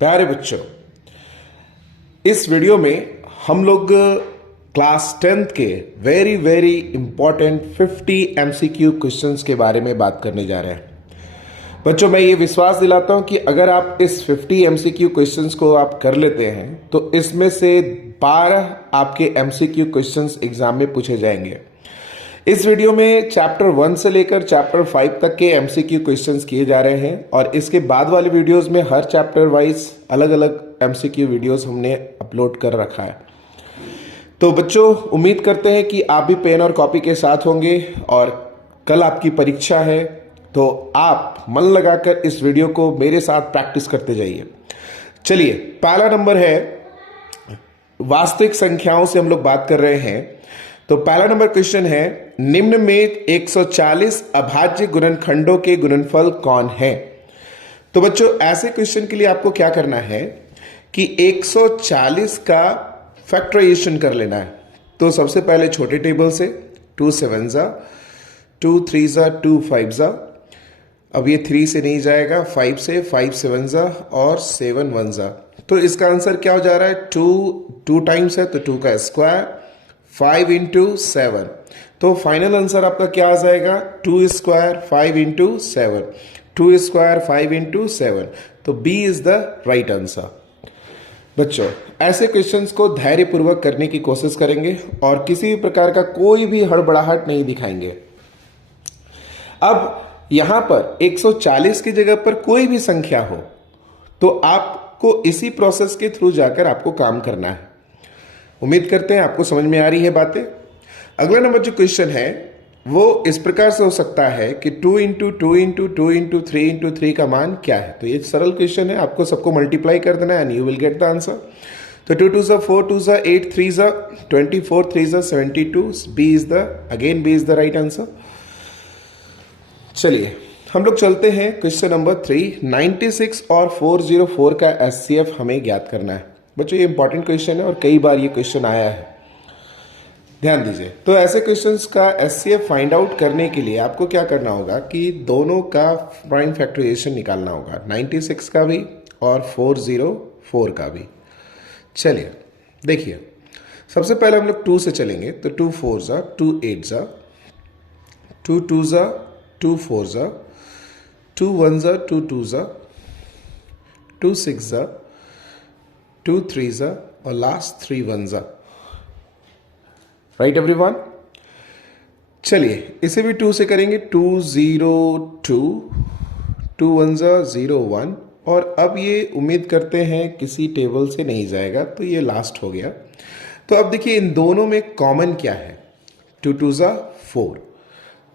प्यारे बच्चों, इस वीडियो में हम लोग क्लास 10th के very very important 50 MCQ questions के बारे में बात करने जा रहे हैं। बच्चों, मैं ये विश्वास दिलाता हूं कि अगर आप इस 50 एमसीक्यू क्वेश्चंस को आप कर लेते हैं तो इसमें से 12 आपके एमसीक्यू क्वेश्चंस एग्जाम में पूछे जाएंगे। इस वीडियो में चैप्टर 1 से लेकर चैप्टर 5 तक के एमसीक्यू क्वेश्चंस किए जा रहे हैं और इसके बाद वाले वीडियोस में हर चैप्टर वाइज अलग अलग एमसीक्यू वीडियोस हमने अपलोड कर रखा है। तो बच्चों, उम्मीद करते हैं कि आप भी पेन और कॉपी के साथ होंगे और कल आपकी परीक्षा है, तो आप मन लगाकर इस वीडियो को मेरे साथ प्रैक्टिस करते जाइए। चलिए, पहला नंबर है, वास्तविक संख्याओं से हम लोग बात कर रहे हैं। तो पहला नंबर क्वेश्चन है, निम्न में 140 अभाज्य गुणनखंडों के गुणनफल कौन है? तो बच्चों, ऐसे क्वेश्चन के लिए आपको क्या करना है कि 140 का फैक्टराइजेशन कर लेना है। तो सबसे पहले छोटे टेबल से 2 7 2 3 2 5 अब ये 3 से नहीं जाएगा, 5 से 5 7 और 7 1 तो इसका आंसर क्या हो जा रहा है? 2 टाइम्स है तो 2 का स्क्वायर, 5 इंटू 7। तो फाइनल आंसर आपका क्या आ जाएगा? 2 स्क्वायर 5 इंटू 7, 2 स्क्वायर 5 इंटू 7। तो B is the right answer. बच्चों, ऐसे क्वेश्चंस को धैर्यपूर्वक करने की कोशिश करेंगे और किसी भी प्रकार का कोई भी हड़बड़ाहट नहीं दिखाएंगे। अब यहां पर 140 की जगह पर कोई भी संख्या हो तो आपको इसी प्रोसेस के थ्रू जाकर आपको काम करना है। उम्मीद करते हैं आपको समझ में आ रही है बातें। अगला नंबर जो क्वेश्चन है वो इस प्रकार से हो सकता है कि 2 इंटू 2 इंटू 2 इंटू 3 इंटू 3 का मान क्या है? तो ये सरल क्वेश्चन है, आपको सबको मल्टीप्लाई कर देना है and you will get the answer. तो 2 2 4 2 8 3 24 3 72। B is the right answer. चलिए, हम लोग चलते हैं क्वेश्चन नंबर 3। 96 और 404 का एचसीएफ हमें ज्ञात करना है। बच्चों, ये इंपॉर्टेंट क्वेश्चन है और कई बार ये क्वेश्चन आया है, ध्यान दीजिए। तो ऐसे क्वेश्चंस का एचसीएफ फाइंड आउट करने के लिए आपको क्या करना होगा कि दोनों का प्राइम फैक्टराइजेशन निकालना होगा, 96 का भी और 404 का भी। चलिए देखिए, सबसे पहले हम लोग 2 से चलेंगे। तो 2 4 2 8 2 2 2 4 2 1 2 2 2 6 2 3 और लास्ट 3 1। Right everyone? चलिए, इसे भी 2 से करेंगे। 2 0 2 2 1 0 1 और अब ये उम्मीद करते हैं किसी टेबल से नहीं जाएगा, तो ये लास्ट हो गया। तो अब देखिए, इन दोनों में कॉमन क्या है? 2 2 4।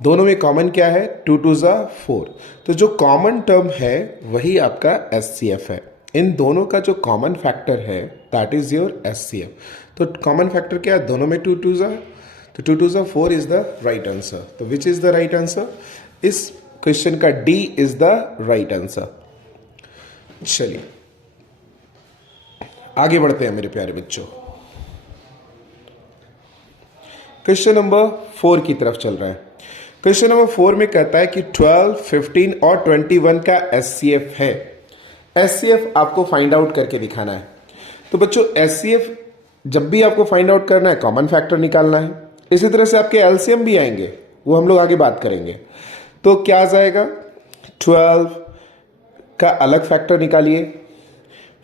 दोनों में कॉमन क्या है? 2 2 4। तो जो कॉमन टर्म है वही आपका एचसीएफ है। इन दोनों का जो कॉमन फैक्टर है दैट इज योर एचसीएफ। तो कॉमन फैक्टर क्या है? दोनों में 2 2 तो 2 2 4 इज द राइट आंसर। तो which is the right answer? इस क्वेश्चन का D is the right answer. चलिए आगे बढ़ते हैं मेरे प्यारे बच्चों। क्वेश्चन नंबर 4 की तरफ चल रहा है। क्वेश्चन नंबर 4 में कहता है कि 12, 15 और 21 का एचसीएफ है। एचसीएफ आपको फाइंड आउट करके दिखाना है। तो बच्चों, एचसीएफ जब भी आपको फाइंड आउट करना है, कॉमन फैक्टर निकालना है। इसी तरह से आपके एलसीएम भी आएंगे, वो हम लोग आगे बात करेंगे। तो क्या आ जाएगा? 12 का अलग फैक्टर निकालिए,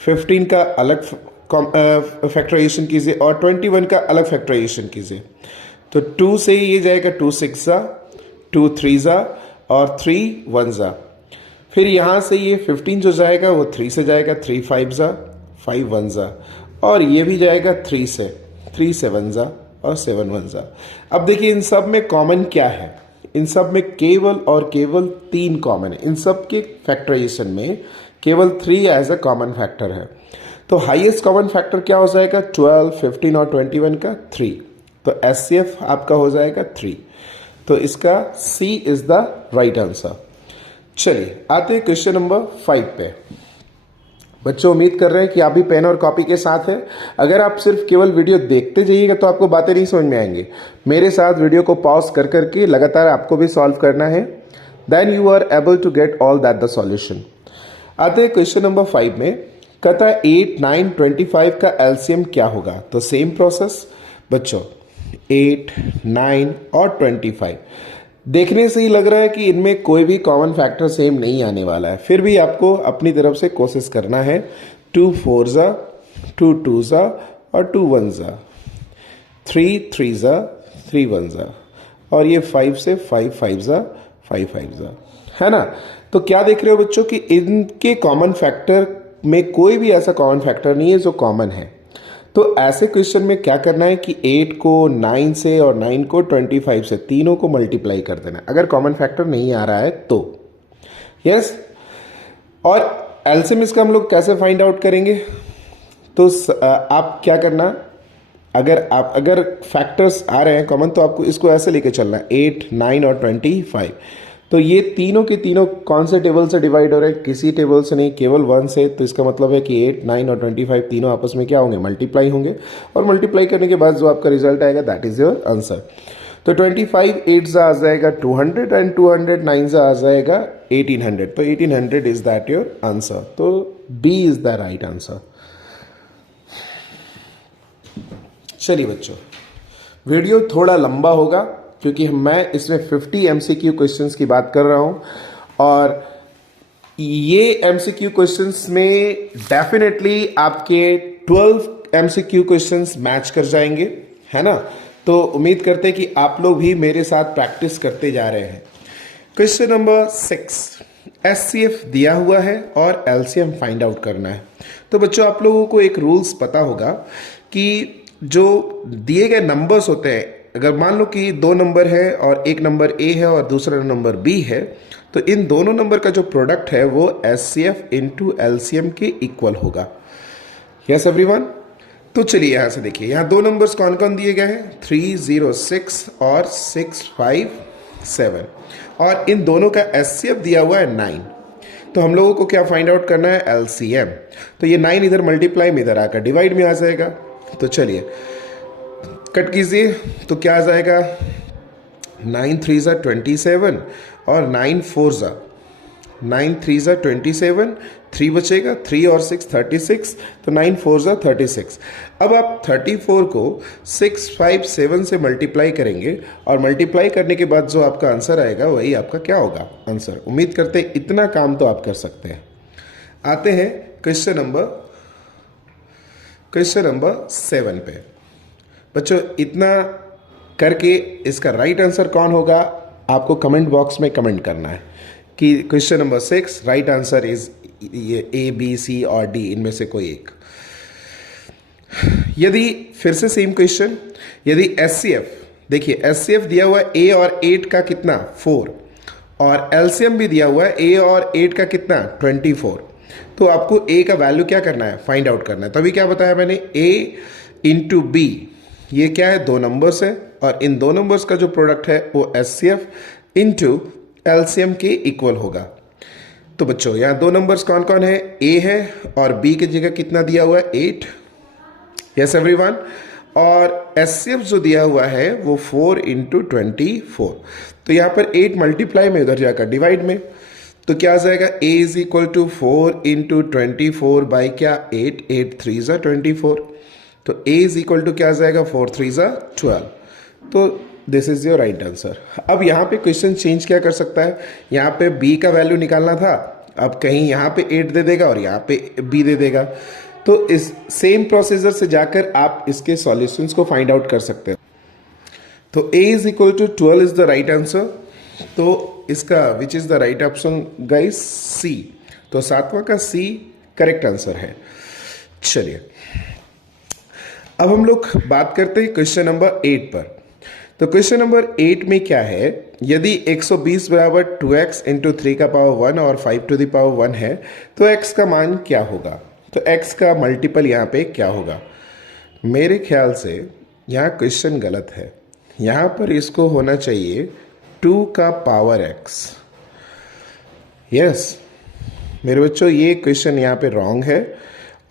15 का अलग फैक्टराइजेशन कीजिए और 21 का अलग फैक्टराइजेशन कीजिए। तो 2 से ये जाएगा 2 6 2 3 और 3 1। फिर यहां से ये 15 जो जाएगा वो 3 से जाएगा, 3 5 5 1 और ये भी जाएगा 3 से, 3 7 और 7 1। अब देखिए, इन सब में कॉमन क्या है? इन सब में केवल और केवल 3 कॉमन है। इन सब के फैक्टराइजेशन में केवल 3 एज अ कॉमन फैक्टर है। तो हाईएस्ट कॉमन फैक्टर क्या हो जाएगा? 12, 15 और 21 का 3। तो एचसीएफ आपका हो जाएगा 3। तो इसका सी इज द राइट आंसर। चलिए आते हैं क्वेश्चन नंबर 5 पे। बच्चों, उम्मीद कर रहे हैं कि आप भी पेन और कॉपी के साथ हैं। अगर आप सिर्फ केवल वीडियो देखते जाइएगा तो आपको बातें नहीं समझ में आएंगी। मेरे साथ वीडियो को पॉज कर करके लगातार आपको भी सॉल्व करना है, then you are able to get all that the solution. आते हैं क्वेश्चन नंबर 5 में। कहता है 8, 9, 25 का एलसीएम क्या होगा। तो सेम प्रोसेस बच्चों, 8, 9 और 25 देखने से ही लग रहा है कि इनमें कोई भी कॉमन फैक्टर सेम नहीं आने वाला है, फिर भी आपको अपनी तरफ से कोशिश करना है। 2 4 ज़ा, 2 2 ज़ा और 2 1 ज़ा, 3 3 ज़ा, 3 1 ज़ा और ये 5 से 5 5 ज़ा, 5 5 ज़ा, है ना। तो क्या देख रहे हो बच्चों कि इनके कॉमन फैक्टर में कोई भी ऐसा कॉमन फैक्टर नहीं है जो कॉमन है। तो ऐसे क्वेश्चन में क्या करना है कि 8 को 9 से और 9 को 25 से, तीनों को मल्टीप्लाई कर देना अगर कॉमन फैक्टर नहीं आ रहा है तो। यस, और एलसीएम इसका हम लोग कैसे फाइंड आउट करेंगे। तो आप क्या करना, अगर फैक्टर्स आ रहे हैं कॉमन तो आपको इसको ऐसे लेके चलना है 8, 9 और 25। तो ये तीनों के तीनों कौन से टेबल से डिवाइड हो रहे हैं, किसी टेबल से नहीं, केवल 1 से। तो इसका मतलब है कि 8, 9 और 25 तीनों आपस में क्या होंगे, मल्टीप्लाई होंगे, और मल्टीप्लाई करने के बाद जो आपका रिजल्ट आएगा दैट इज योर आंसर। तो 25 8 ज़ा आ जाएगा 200 एंड 200 9 ज़ा आ जाएगा 1800। तो 1800 इज दैट योर आंसर। तो B is the right answer. चलिए बच्चों, वीडियो थोड़ा लंबा होगा क्योंकि मैं इसमें 50 एमसीक्यू क्वेश्चंस की बात कर रहा हूं, और ये एमसीक्यू क्वेश्चंस में डेफिनेटली आपके 12 एमसीक्यू क्वेश्चंस मैच कर जाएंगे, है ना। तो उम्मीद करते हैं कि आप लोग भी मेरे साथ प्रैक्टिस करते जा रहे हैं। क्वेश्चन नंबर 6, एचसीएफ दिया हुआ है और एलसीएम फाइंड आउट करना है। तो बच्चों आप लोगों को एक रूल्स पता होगा कि जो दिए गए नंबर्स होते हैं, अगर मान लो कि 2 नंबर है और एक नंबर ए है और दूसरा नंबर बी है, तो इन दोनों नंबर का जो प्रोडक्ट है वो एचसीएफ इंटू एलसीएम के इक्वल होगा। Yes everyone. तो चलिए यहां से देखिए, यहां 2 नंबर्स कौन कौन दिए गए हैं, 306 और 657, और इन दोनों का एचसीएफ दिया हुआ है 9। तो हम लोगों को क्या फाइंड आउट करना है, एलसीएम। तो ये 9 इधर मल्टीप्लाई में इधर आकर डिवाइड में आ जाएगा। तो चलिए कट कीजिए, तो क्या आ जाएगा, 9 3 ज़ा 27 और 9 4 ज़ा 9 3 ज़ा 27, 3 बचेगा, 3 और 6 36, तो 9 4 ज़ा 36। अब आप 34 को 6 5 7 से मल्टीप्लाई करेंगे, और मल्टीप्लाई करने के बाद जो आपका आंसर आएगा वही आपका क्या होगा, आंसर। उम्मीद करते हैं इतना काम तो आप कर सकते हैं। आते हैं क्वेश्चन नंबर 7 पे। बच्चों इतना करके इसका राइट आंसर कौन होगा, आपको कमेंट बॉक्स में कमेंट करना है कि question number 6 right answer is ये A B C और D, इनमें से कोई एक। यदि फिर से सेम क्वेश्चन, यदि एचसीएफ, देखिए एचसीएफ दिया हुआ है A और 8 का कितना 4, और एलसीएम भी दिया हुआ है A और 8 का कितना 24। तो आपको A का वैल्यू क्या करना है, फाइंड आउट करना है। तभी क्या बताया मैंने, A इंटू बी, ये क्या है, 2 नंबर्स है, और इन 2 नंबर्स का जो प्रोडक्ट है वो एचसीएफ इंटू एलसीएम के इक्वल होगा। तो बच्चों यहाँ 2 नंबर्स कौन कौन है, A है और B की जगह कितना दिया हुआ है 8। Yes everyone. और एचसीएफ जो दिया हुआ है वो 4 इंटू 24। तो यहाँ पर 8 मल्टीप्लाई में उधर जाकर डिवाइड में, तो क्या आ जाएगा, A is equal to 4 into 24 by क्या 8, 8 3 ज़ा 24। तो A इज इक्वल टू क्या आ जाएगा, 4 3 ज़ा 12। तो this is your right answer. अब यहाँ पे क्वेश्चन चेंज क्या कर सकता है, यहाँ पे B का वैल्यू निकालना था, अब कहीं यहाँ पे 8 दे देगा और यहाँ पे B दे देगा। तो इस सेम प्रोसीजर से जाकर आप इसके सॉल्यूशंस को फाइंड आउट कर सकते हैं। तो A is equal to 12 is the right answer. तो इसका which is the right option guys, C। तो 7वां का C करेक्ट आंसर है। चलिए अब हम लोग बात करते हैं क्वेश्चन नंबर 8 पर। तो क्वेश्चन नंबर 8 में क्या है, यदि 120 बराबर 2x इंटू 3 का पावर 1 और 5 टू द पावर 1 है, तो x का मान क्या होगा। तो x का मल्टीपल यहाँ पे क्या होगा। मेरे ख्याल से यहाँ क्वेश्चन गलत है, यहाँ पर इसको होना चाहिए 2 का पावर x। यस मेरे बच्चों, ये क्वेश्चन यहाँ पे रॉन्ग है,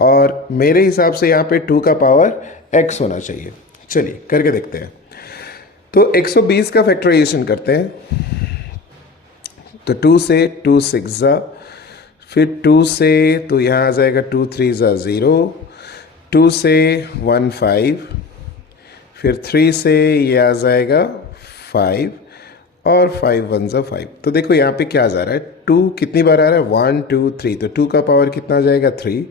और मेरे हिसाब से यहाँ पे 2 का पावर x होना चाहिए। चलिए करके देखते हैं। तो 120 का फैक्टराइजेशन करते हैं। तो 2 से 2 6 ज़ा, फिर 2 से तो यहाँ आ जाएगा 2 3 0, 2 से 1 5, फिर 3 से ये आ जाएगा 5 और 5 1 5। तो देखो यहाँ पे क्या आ जा रहा है, 2 कितनी बार आ रहा है, 1 2 3, तो 2 का पावर कितना आ जाएगा 3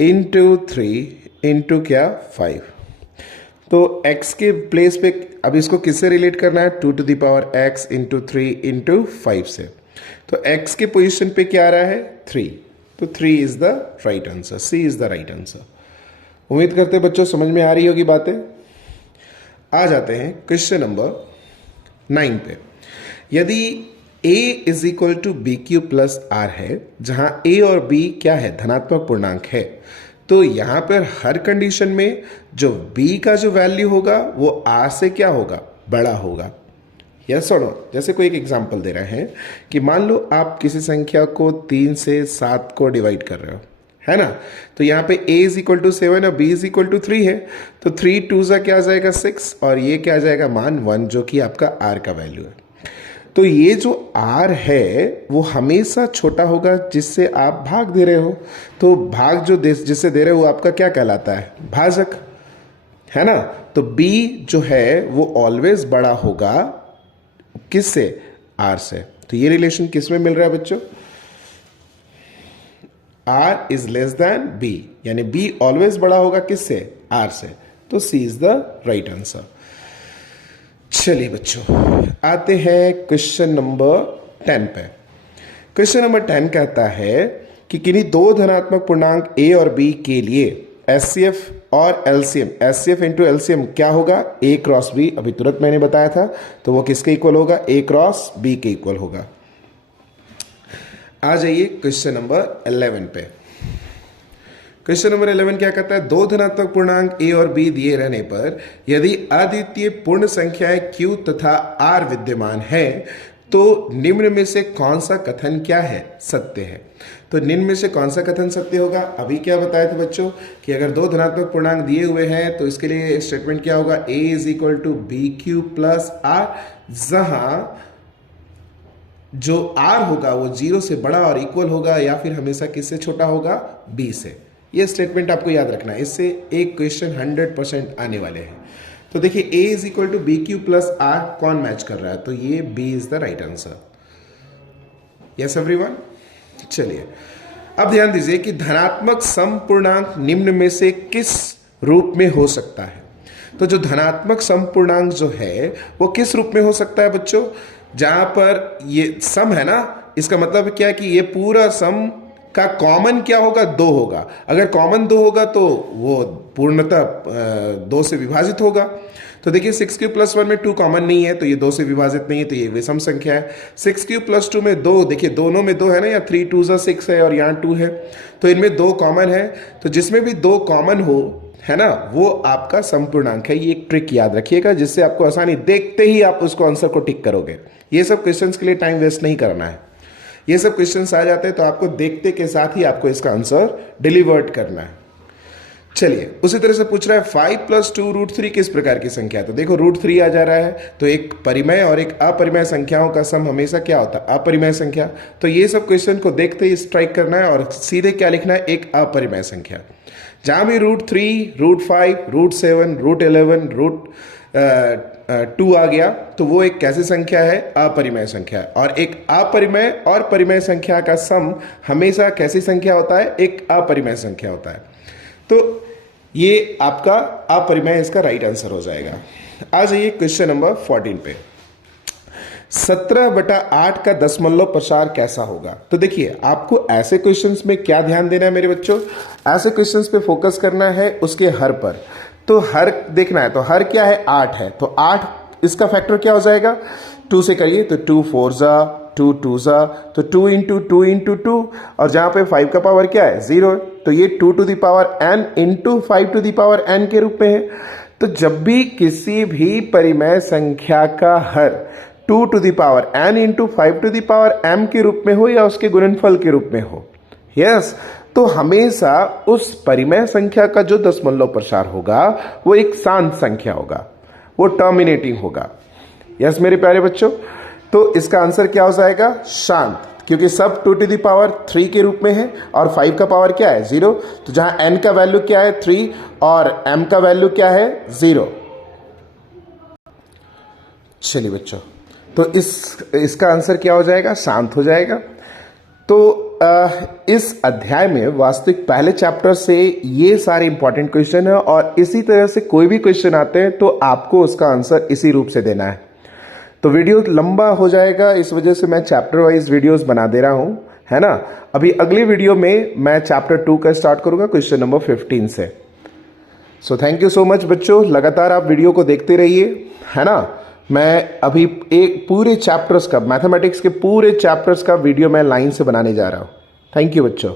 इंटू 3 इंटू क्या 5। तो x के प्लेस पे अब इसको किससे रिलेट करना है, 2 to the power x into 3 into 5 से। तो x के पोजीशन पे क्या आ रहा है 3, तो 3 is the right answer, C is the right answer. उम्मीद करते हैं बच्चों समझ में आ रही होगी बातें। आ जाते हैं क्वेश्चन नंबर 9 पे। यदि a is equal to B Q plus R है, जहां a और b क्या है, धनात्मक पूर्णांक है, तो यहां पर हर कंडीशन में जो b का जो वैल्यू होगा वो r से क्या होगा, बड़ा होगा। यस और नो। जैसे कोई एक एग्जांपल दे रहे हैं कि मान लो आप किसी संख्या को 3 से 7 को डिवाइड कर रहे हो, है ना, तो यहाँ पे a इज इक्वल टू 7 और b इज इक्वल टू 3 है, तो 3 2 सा क्या आ जाएगा 6 और ये क्या आ जाएगा मान 1, जो कि आपका r का वैल्यू है। तो ये जो r है वो हमेशा छोटा होगा जिससे आप भाग दे रहे हो, तो भाग जो जिससे दे रहे हो आपका क्या कहलाता है, भाजक, है ना। तो b जो है वो ऑलवेज बड़ा होगा किससे, r से। तो ये रिलेशन किस में मिल रहा है बच्चों, r is less than b, यानी b ऑलवेज बड़ा होगा किससे, r से। तो c is the right answer. चलिए बच्चों आते हैं क्वेश्चन नंबर 10 पे। क्वेश्चन नंबर 10 कहता है कि किन्हीं दो धनात्मक पूर्णांक a और b के लिए HCF और LCM, HCF इंटू LCM क्या होगा, a क्रॉस b, अभी तुरंत मैंने बताया था, तो वो किसके इक्वल होगा, a क्रॉस b के इक्वल होगा। आ जाइए क्वेश्चन नंबर 11 पे। क्वेश्चन नंबर 11 क्या कहता है, दो धनात्मक पूर्णांक a और b दिए रहने पर यदि अद्वितीय पूर्ण संख्याएं q तथा r विद्यमान है तो निम्न में से कौन सा कथन क्या है, सत्य है। तो निम्न में से कौन सा कथन सत्य होगा, अभी क्या बताया था बच्चों कि अगर दो धनात्मक पूर्णांक दिए हुए हैं तो इसके लिए स्टेटमेंट क्या होगा, a is equal to B Q plus R, जहां जो r होगा वो 0 से बड़ा और इक्वल होगा या फिर हमेशा किससे छोटा होगा, b से। ये स्टेटमेंट आपको याद रखना है, इससे एक क्वेश्चन 100% आने वाले हैं। तो देखिए a is equal to B Q plus R कौन मैच कर रहा है, तो ये b is the right answer. Yes everyone. चलिए अब ध्यान दीजिए कि धनात्मक समपूर्णांक निम्न में से किस रूप में हो सकता है। तो जो धनात्मक समपूर्णांक जो है वो किस रूप में हो सकता है बच्चों, जहां पर ये सम है ना, इसका मतलब क्या है कि ये पूरा सम का कॉमन क्या होगा, 2 होगा। अगर कॉमन 2 होगा तो वो पूर्णतः 2 से विभाजित होगा। तो देखिए 6 क्यूब प्लस 1 में 2 कॉमन नहीं है तो ये 2 से विभाजित नहीं है, तो ये विषम संख्या है। 6 क्यूब प्लस 2 में 2, देखिए दोनों में 2 है ना, या 3 2 6 है और यहाँ 2 है, तो इनमें 2 कॉमन है। तो जिसमें भी 2 कॉमन हो, है ना, वो आपका समपूर्णांक है। ये एक ट्रिक याद रखिएगा जिससे आपको आसानी, देखते ही आप उसको आंसर को टिक करोगे। ये सब क्वेश्चंस के लिए टाइम वेस्ट नहीं करना है। ये सब क्वेश्चंस आ जाते हैं तो आपको देखते के साथ ही आपको इसका आंसर डिलीवर्ड करना है। चलिए उसी तरह से पूछ रहा है 5 प्लस 2 रूट 3 किस प्रकार की संख्या है। तो देखो रूट 3 आ जा रहा है, तो एक परिमेय और एक अपरिमेय संख्याओं का सम हमेशा क्या होता है, अपरिमेय संख्या। तो ये सब क्वेश्चन को देखते ही स्ट्राइक करना है और सीधे क्या लिखना है, एक अपरिमेय संख्या। जहां भी root 3, root 5, root 7, root 11, root 2 आ गया तो वो एक कैसी संख्या है, अपरिमेय संख्या। और एक अपरिमेय और परिमेय संख्या का सम हमेशा कैसी संख्या होता है, एक अपरिमेय संख्या होता है। तो ये आपका अपरिमेय इसका राइट आंसर हो जाएगा। आ जाइए क्वेश्चन नंबर 14 पे। 17/8 का दशमलव प्रसार कैसा होगा। तो देखिए आपको ऐसे क्वेश्चंस में क्या ध्यान देना है मेरे बच्चों, ऐसे क्वेश्चंस पे फोकस करना है उसके हर पर। तो हर देखना है, तो हर क्या है, 8 है, तो 8 इसका फैक्टर क्या हो जाएगा, 2 से करिए तो 2 4 जा 2 2 जा, तो 2 इंटू 2 इंटू 2, और जहां पे 5 का पावर क्या है, 0, तो ये 2 to the power n into 5 to the power n के रूप में है। तो जब भी किसी भी परिमेय संख्या का हर 2 to the power n into 5 to the power m के रूप में हो या उसके गुणनफल के रूप में हो, यस, तो हमेशा उस परिमेय संख्या का जो दशमलव प्रसार होगा वो एक शांत संख्या होगा, वो टर्मिनेटिंग होगा। यस मेरे प्यारे बच्चों, तो इसका आंसर क्या हो जाएगा, शांत। क्योंकि सब 2 to the power 3 के रूप में है और 5 का पावर क्या है 0, तो जहां n का वैल्यू क्या है 3 और m का वैल्यू क्या है 0। चलिए बच्चों, तो इसका आंसर क्या हो जाएगा, शांत हो जाएगा। तो इस अध्याय में वास्तविक पहले चैप्टर से ये सारे इंपॉर्टेंट क्वेश्चन है और इसी तरह से कोई भी क्वेश्चन आते हैं तो आपको उसका आंसर इसी रूप से देना है। तो वीडियो लंबा हो जाएगा, इस वजह से मैं चैप्टर वाइज वीडियोस बना दे रहा हूं, है ना। अभी अगली वीडियो में मैं चैप्टर 2 का स्टार्ट करूंगा क्वेश्चन नंबर 15 से। So thank you so much बच्चों, लगातार आप वीडियो को देखते रहिए, है ना। मैं अभी एक पूरे चैप्टर्स का, मैथमेटिक्स के पूरे चैप्टर्स का वीडियो मैं लाइन से बनाने जा रहा हूं। थैंक यू बच्चों।